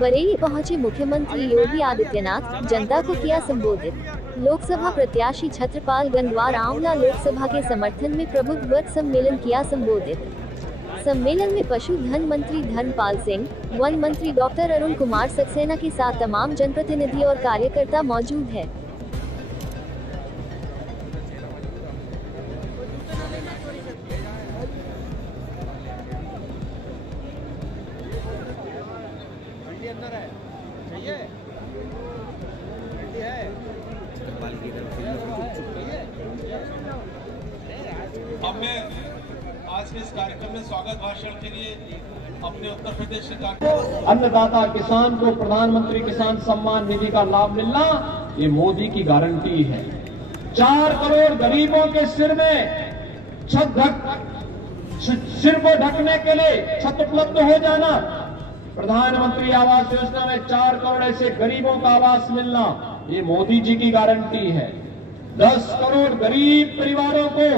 बरेली पहुंचे मुख्यमंत्री योगी आदित्यनाथ, जनता को किया संबोधित। लोकसभा प्रत्याशी छत्रपाल गंगवार आंवला लोकसभा के समर्थन में प्रबुद्ध वत सम्मेलन किया संबोधित। सम्मेलन में पशुधन मंत्री धर्मपाल सिंह, वन मंत्री डॉक्टर अरुण कुमार सक्सेना के साथ तमाम जनप्रतिनिधि और कार्यकर्ता मौजूद है। अब मैं आज के इस कार्यक्रम में स्वागत भाषण के लिए अपने उत्तर प्रदेश के अन्नदाता किसान को प्रधानमंत्री किसान सम्मान निधि का लाभ मिलना, ये मोदी की गारंटी है। 4 करोड़ गरीबों के सिर को ढकने के लिए छत उपलब्ध हो जाना, प्रधानमंत्री आवास योजना में 4 करोड़ ऐसे गरीबों का आवास मिलना, ये मोदी जी की गारंटी है। 10 करोड़ गरीब परिवारों को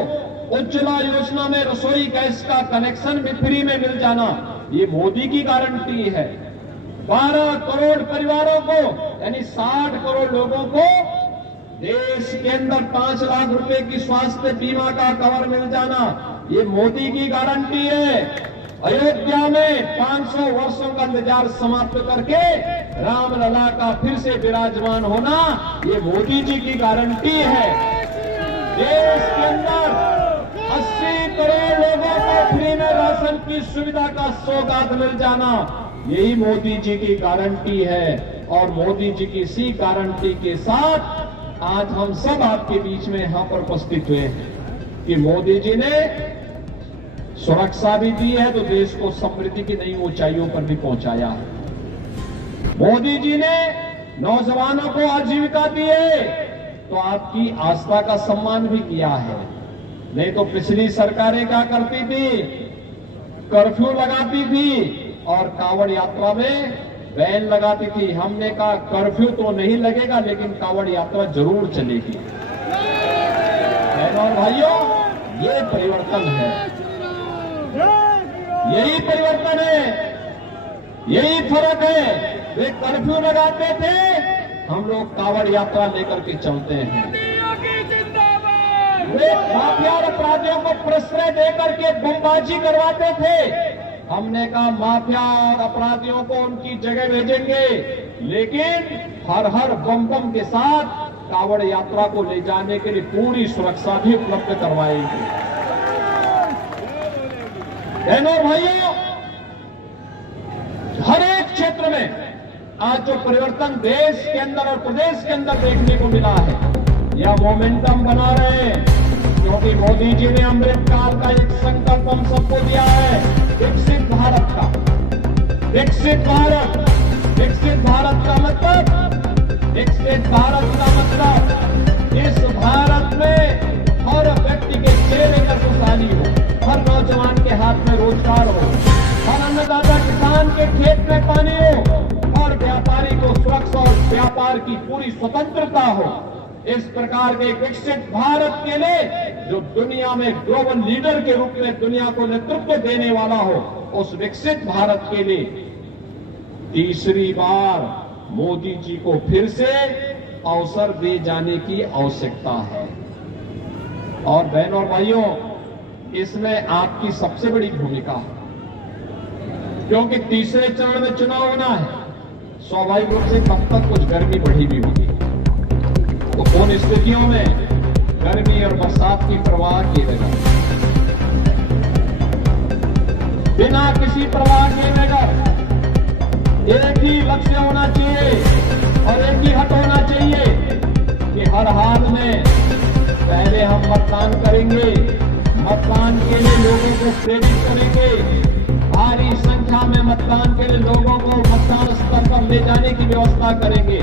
उज्ज्वला योजना में रसोई गैस का कनेक्शन भी फ्री में मिल जाना, ये मोदी की गारंटी है। 12 करोड़ परिवारों को यानी 60 करोड़ लोगों को देश के अंदर 5 लाख रुपए की स्वास्थ्य बीमा का कवर मिल जाना, ये मोदी की गारंटी है। अयोध्या में 500 वर्षों का इंतजार समाप्त करके रामलला का फिर से विराजमान होना, ये मोदी जी की गारंटी है। देश के अंदर 80 करोड़ लोगों को फ्री में राशन की सुविधा का सौगात मिल जाना, यही मोदी जी की गारंटी है। और मोदी जी की इसी गारंटी के साथ आज हम सब आपके बीच में यहां पर उपस्थित हुए हैं कि मोदी जी ने सुरक्षा भी दी है तो देश को समृद्धि की नई ऊंचाइयों पर भी पहुंचाया है। मोदी जी ने नौजवानों को आजीविका दी है तो आपकी आस्था का सम्मान भी किया है। नहीं तो पिछली सरकारें क्या करती थी, कर्फ्यू लगाती थी और कांवड़ यात्रा में बैन लगाती थी। हमने कहा कर्फ्यू तो नहीं लगेगा लेकिन कांवड़ यात्रा जरूर चलेगी। बहनों और भाइयों, ये परिवर्तन है, यही परिवर्तन है, यही फर्क है। वे कर्फ्यू लगाते थे, हम लोग कांवड़ यात्रा लेकर के चलते हैं। वे माफिया और अपराधियों को प्रश्रय देकर के बमबाजी करवाते थे, हमने कहा माफिया और अपराधियों को उनकी जगह भेजेंगे लेकिन हर बम के साथ कांवड़ यात्रा को ले जाने के लिए पूरी सुरक्षा भी उपलब्ध करवाएंगे। बहनों भाइयों, हर एक क्षेत्र में आज जो परिवर्तन देश के अंदर और प्रदेश के अंदर देखने को मिला है, यह मोमेंटम बना रहे हैं क्योंकि मोदी जी ने अमृत काल का एक संकल्प हम सबको दिया है, विकसित भारत का। विकसित भारत, विकसित भारत का मतलब, विकसित भारत का मतलब इस भारत में हर व्यक्ति के चेहरे का खुशहाली हो, हर नौजवान के हाथ में रोजगार हो, हर अन्नदाता किसान के खेत में पानी हो और व्यापारी को सुरक्षा और व्यापार की पूरी स्वतंत्रता हो। इस प्रकार के विकसित भारत के लिए जो दुनिया में ग्लोबल लीडर के रूप में दुनिया को नेतृत्व देने वाला हो, उस विकसित भारत के लिए तीसरी बार मोदी जी को फिर से अवसर दे जाने की आवश्यकता है। और बहनों और भाइयों, इसमें आपकी सबसे बड़ी भूमिका है क्योंकि तीसरे चरण में चुनाव होना है। स्वाभाविक रूप से तब तक कुछ गर्मी बढ़ी भी होगी, तो उन स्थितियों में गर्मी और बरसात की परवाह किए बगैर, बिना किसी परवाह किए बगैर एक ही लक्ष्य होना चाहिए और एक ही हट होना चाहिए कि हर हाल में पहले हम मतदान करेंगे, मतदान के लिए लोगों को प्रेरित करेंगे, भारी संख्या में मतदान के लिए लोगों को मतदान स्थल पर ले जाने की व्यवस्था करेंगे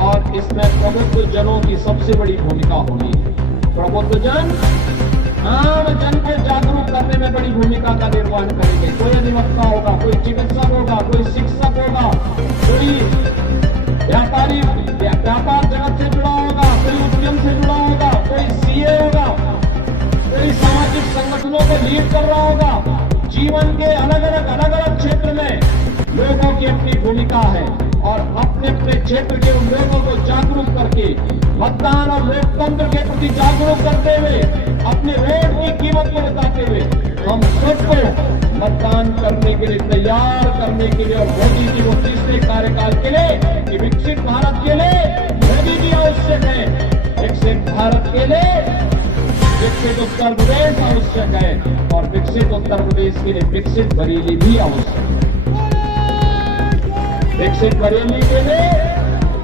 और इसमें प्रबुद्ध जनों की सबसे बड़ी भूमिका होनी है। प्रबुद्ध जन आम जन को जागरूक करने में बड़ी भूमिका का निर्वहन करेंगे। कोई अधिवक्ता होगा, कोई चिकित्सक होगा, कोई शिक्षक होगा, कोई व्यापारी व्यापार जगत से जुड़ा होगा, कोई उद्यम से जुड़ा होगा, कोई सीए होगा, कोई सामाजिक संगठनों को लीड कर रहा होगा। जीवन के अलग अलग क्षेत्र में लोगों की अपनी भूमिका है और अपने अपने क्षेत्र के उन लोगों को जागरूक करके मतदान और लोकतंत्र के प्रति जागरूक करते हुए अपने वोट की कीमत को बताते हुए हम सबको मतदान करने के लिए तैयार करने के लिए और मोदी जी को तीसरे कार्यकाल के लिए कि विकसित भारत के लिए मोदी जी आवश्यक है, विकसित भारत के लिए विकसित उत्तर प्रदेश आवश्यक है और विकसित उत्तर प्रदेश के लिए विकसित बरेली भी आवश्यक है। विकसित बरेली के लिए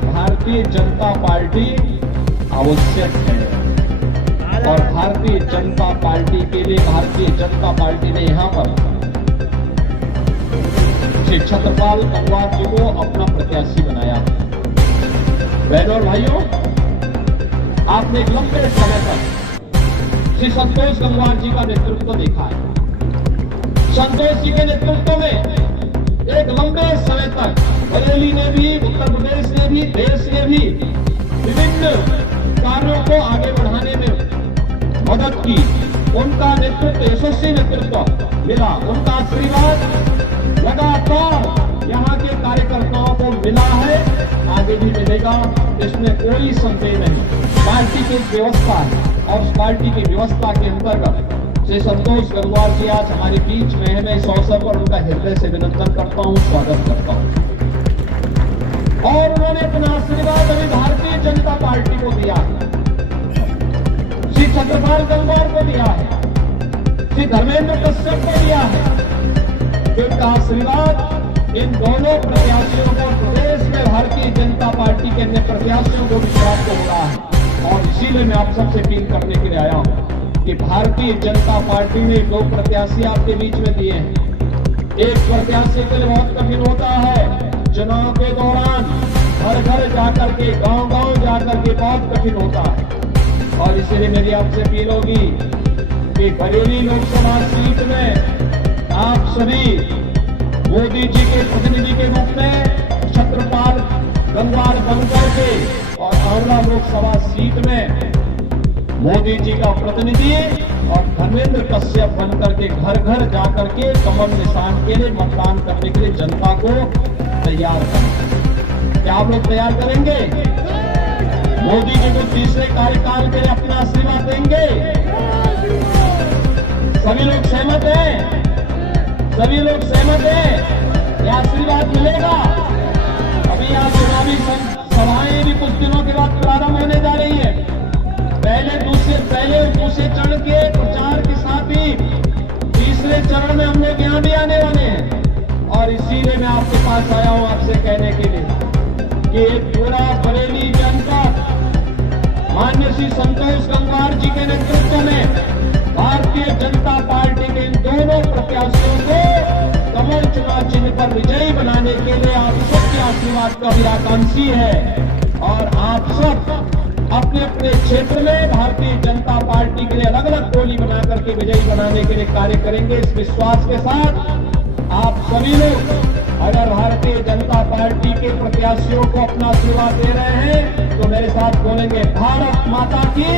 भारतीय जनता पार्टी आवश्यक है और भारतीय जनता पार्टी के लिए भारतीय जनता पार्टी ने यहां पर श्री छत्रपाल गंगवार जी को अपना प्रत्याशी बनाया। बहनों और भाइयों, आपने एक लंबे समय तक श्री संतोष गंगवार जी का नेतृत्व देखा है। संतोष जी के नेतृत्व में एक लंबे समय तक बरेली ने भी, उत्तर प्रदेश ने भी, देश ने भी विभिन्न कार्यों को आगे बढ़ाने में मदद की। उनका नेतृत्व, यशस्वी नेतृत्व मिला, उनका आशीर्वाद लगातार यहाँ के कार्यकर्ताओं को मिला है, आगे भी मिलेगा, इसमें कोई संदेह नहीं। पार्टी की व्यवस्था है और उस पार्टी की व्यवस्था के अंतर्गत श्री संतोष गंगवार जी आज हमारे बीच में है। मैं इस अवसर पर उनका हृदय से अभिनंदन करता हूँ, स्वागत करता हूँ। और उन्होंने अपना आशीर्वाद अभी भारतीय जनता पार्टी को दिया है, श्री छत्रपाल गंगवार को दिया है, श्री धर्मेंद्र कश्यप को दिया है। इनका आशीर्वाद इन दोनों प्रत्याशियों को प्रदेश में भारतीय जनता पार्टी के अन्य प्रत्याशियों को भी प्राप्त हो रहा है और इसीलिए मैं आप सबसे अपील करने के लिए आया हूं कि भारतीय जनता पार्टी ने दो प्रत्याशी आपके बीच में दिए हैं। एक प्रत्याशी के लिए बहुत कठिन होता है, चुनाव के दौरान घर घर जाकर के, गांव गांव जाकर के बहुत कठिन होता है और इसीलिए मेरी आपसे अपील होगी कि बरेली लोकसभा सीट में आप सभी मोदी जी के प्रतिनिधि के रूप में छत्रपाल गंगवार बनकर के और आंवला लोकसभा सीट में मोदी जी का प्रतिनिधि और धर्मेंद्र कश्यप बनकर के घर घर जाकर के कमल निशान के लिए मतदान करने के लिए जनता को तैयार करें। क्या आप लोग तैयार करेंगे? मोदी जी को तीसरे कार्यकाल के लिए अपना आशीर्वाद देंगे? सभी लोग सहमत हैं? सभी लोग सहमत हैं? यह आशीर्वाद मिलेगा। अभी यहाँ चुनावी सभाएं भी कुछ दिनों के बाद प्रारंभ होने जा रही है। पहले दूसरे चरण के प्रचार के साथ ही तीसरे चरण में हम लोग यहाँ भी आने वाले हैं और इसीलिए मैं आपके पास आया हूँ आपसे कहने के लिए कि पूरा बरेली जनपद माननीय श्री संतोष गंगवार जी के नेतृत्व में भारतीय जनता पार्टी के इन दोनों प्रत्याशियों को कमल चुनाव चिन्ह पर विजयी बनाने के लिए आप सबके आशीर्वाद का भी आकांक्षी है और आप सब अपने अपने क्षेत्र में भारतीय जनता पार्टी के लिए अलग अलग टोली बना करके विजयी बनाने के लिए कार्य करेंगे। इस विश्वास के साथ आप सभी लोग अगर भारतीय जनता पार्टी के प्रत्याशियों को अपना आशीर्वाद दे रहे हैं तो मेरे साथ बोलेंगे, भारत माता की